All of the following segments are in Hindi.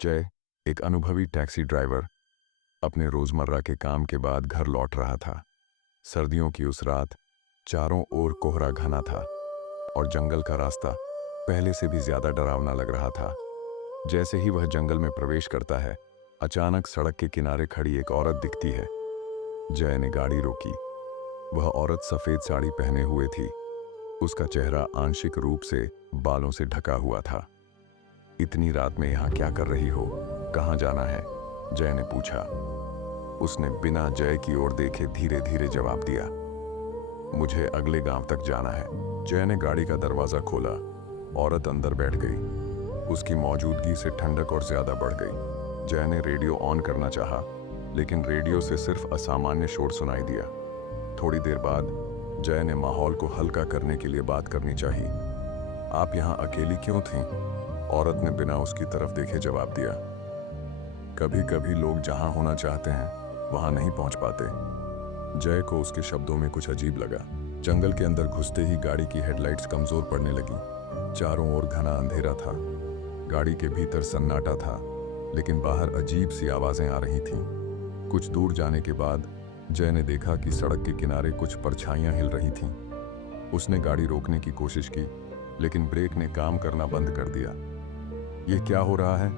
जय, एक अनुभवी टैक्सी ड्राइवर, अपने रोजमर्रा के काम के बाद घर लौट रहा था। सर्दियों की उस रात चारों ओर कोहरा घना था और जंगल का रास्ता पहले से भी ज्यादा डरावना लग रहा था। जैसे ही वह जंगल में प्रवेश करता है, अचानक सड़क के किनारे खड़ी एक औरत दिखती है। जय ने गाड़ी रोकी। वह औरत सफेद साड़ी पहने हुए थी। उसका चेहरा आंशिक रूप से बालों से ढका हुआ था। इतनी रात में यहाँ क्या कर रही हो? कहाँ जाना है? जय ने पूछा। उसने बिना जय की ओर देखे धीरे धीरे जवाब दिया, मुझे अगले गांव तक जाना है। जय ने गाड़ी का दरवाजा खोला। औरत अंदर बैठ गई। उसकी मौजूदगी से ठंडक और ज्यादा बढ़ गई। जय ने रेडियो ऑन करना चाहा, लेकिन रेडियो से सिर्फ असामान्य शोर सुनाई दिया। थोड़ी देर बाद जय ने माहौल को हल्का करने के लिए बात करनी चाहिए। आप यहाँ अकेली क्यों थीं? औरत ने बिना उसकी तरफ देखे जवाब दिया, कभी कभी लोग जहां होना चाहते हैं वहां नहीं पहुंच पाते। जय को उसके शब्दों में कुछ अजीब लगा। जंगल के अंदर घुसते ही गाड़ी की हेडलाइट्स कमजोर पड़ने लगी। चारों ओर घना अंधेरा था। गाड़ी के भीतर सन्नाटा था, लेकिन बाहर अजीब सी आवाजें आ रही थीं। कुछ दूर जाने के बाद जय ने देखा कि सड़क के किनारे कुछ परछाइयां हिल रही थीं। उसने गाड़ी रोकने की कोशिश की, लेकिन ब्रेक ने काम करना बंद कर दिया। ये क्या हो रहा है?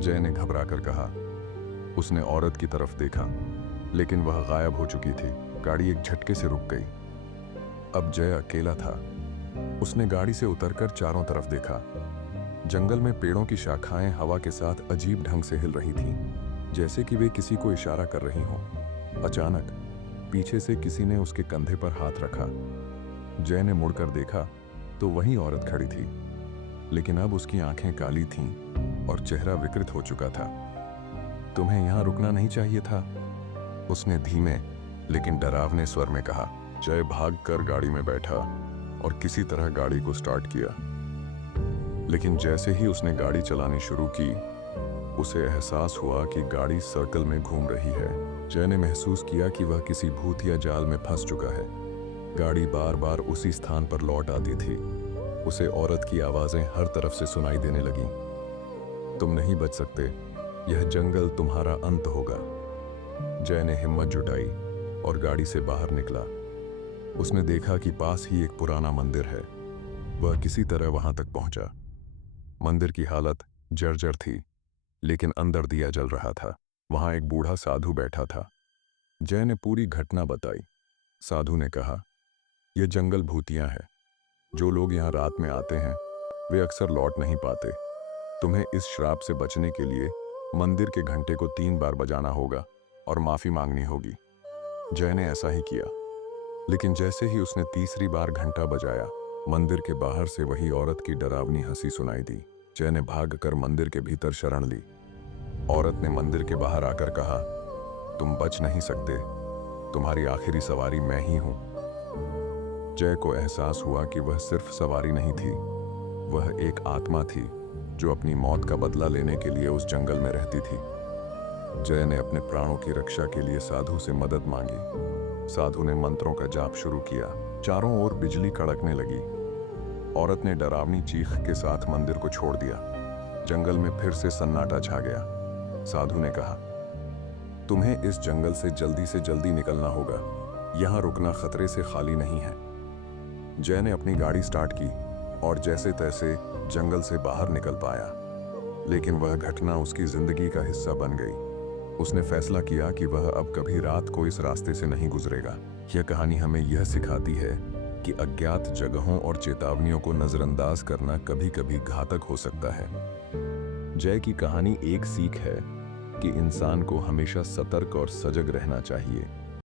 जय ने घबरा कर कहा। उसने औरत की तरफ देखा, लेकिन वह गायब हो चुकी थी। गाड़ी एक झटके से रुक गई। अब जय अकेला था। उसने गाड़ी से उतरकर चारों तरफ देखा। जंगल में पेड़ों की शाखाएं हवा के साथ अजीब ढंग से हिल रही थीं, जैसे कि वे किसी को इशारा कर रही हों। अचानक पीछे से किसी ने उसके कंधे पर हाथ रखा। जय ने मुड़कर देखा तो वही औरत खड़ी थी, लेकिन अब उसकी आंखें काली थीं और चेहरा विकृत हो चुका था। तुम्हें यहां रुकना नहीं चाहिए था, उसने धीमे लेकिन डरावने स्वर में कहा। जय भागकर गाड़ी में बैठा और किसी तरह गाड़ी को स्टार्ट किया, लेकिन जैसे ही उसने गाड़ी चलानी शुरू की, उसे एहसास हुआ कि गाड़ी सर्कल में घूम रही है। जय ने महसूस किया कि वह किसी भूत या जाल में फंस चुका है। गाड़ी बार बार उसी स्थान पर लौट आती थी। उसे औरत की आवाजें हर तरफ से सुनाई देने लगीं। तुम नहीं बच सकते, यह जंगल तुम्हारा अंत होगा। जय ने हिम्मत जुटाई और गाड़ी से बाहर निकला। उसने देखा कि पास ही एक पुराना मंदिर है। वह किसी तरह वहां तक पहुंचा। मंदिर की हालत जर्जर थी, लेकिन अंदर दिया जल रहा था। वहां एक बूढ़ा साधु बैठा था। जय ने पूरी घटना बताई। साधु ने कहा, यह जंगल भूतिया है। जो लोग यहाँ रात में आते हैं वे अक्सर लौट नहीं पाते। तुम्हें इस श्राप से बचने के लिए मंदिर के घंटे को 3 बार बजाना होगा और माफी मांगनी होगी। जय ने ऐसा ही किया, लेकिन जैसे ही उसने तीसरी बार घंटा बजाया, मंदिर के बाहर से वही औरत की डरावनी हंसी सुनाई दी। जय ने भागकर मंदिर के भीतर शरण ली। औरत ने मंदिर के बाहर आकर कहा, तुम बच नहीं सकते, तुम्हारी आखिरी सवारी मैं ही हूं। जय को एहसास हुआ कि वह सिर्फ सवारी नहीं थी, वह एक आत्मा थी जो अपनी मौत का बदला लेने के लिए उस जंगल में रहती थी। जय ने अपने प्राणों की रक्षा के लिए साधु से मदद मांगी। साधु ने मंत्रों का जाप शुरू किया। चारों ओर बिजली कड़कने लगी। औरत ने डरावनी चीख के साथ मंदिर को छोड़ दिया। जंगल में फिर से सन्नाटा छा गया। साधु ने कहा, तुम्हें इस जंगल से जल्दी निकलना होगा। यहाँ रुकना खतरे से खाली नहीं है। जय ने अपनी गाड़ी स्टार्ट की और जैसे तैसे जंगल से बाहर निकल पाया, लेकिन वह घटना उसकी जिंदगी का हिस्सा बन गई। उसने फैसला किया कि वह अब कभी रात को इस रास्ते से नहीं गुजरेगा। यह कहानी हमें यह सिखाती है कि अज्ञात जगहों और चेतावनियों को नजरअंदाज करना कभी कभी घातक हो सकता है। जय की कहानी एक सीख है कि इंसान को हमेशा सतर्क और सजग रहना चाहिए।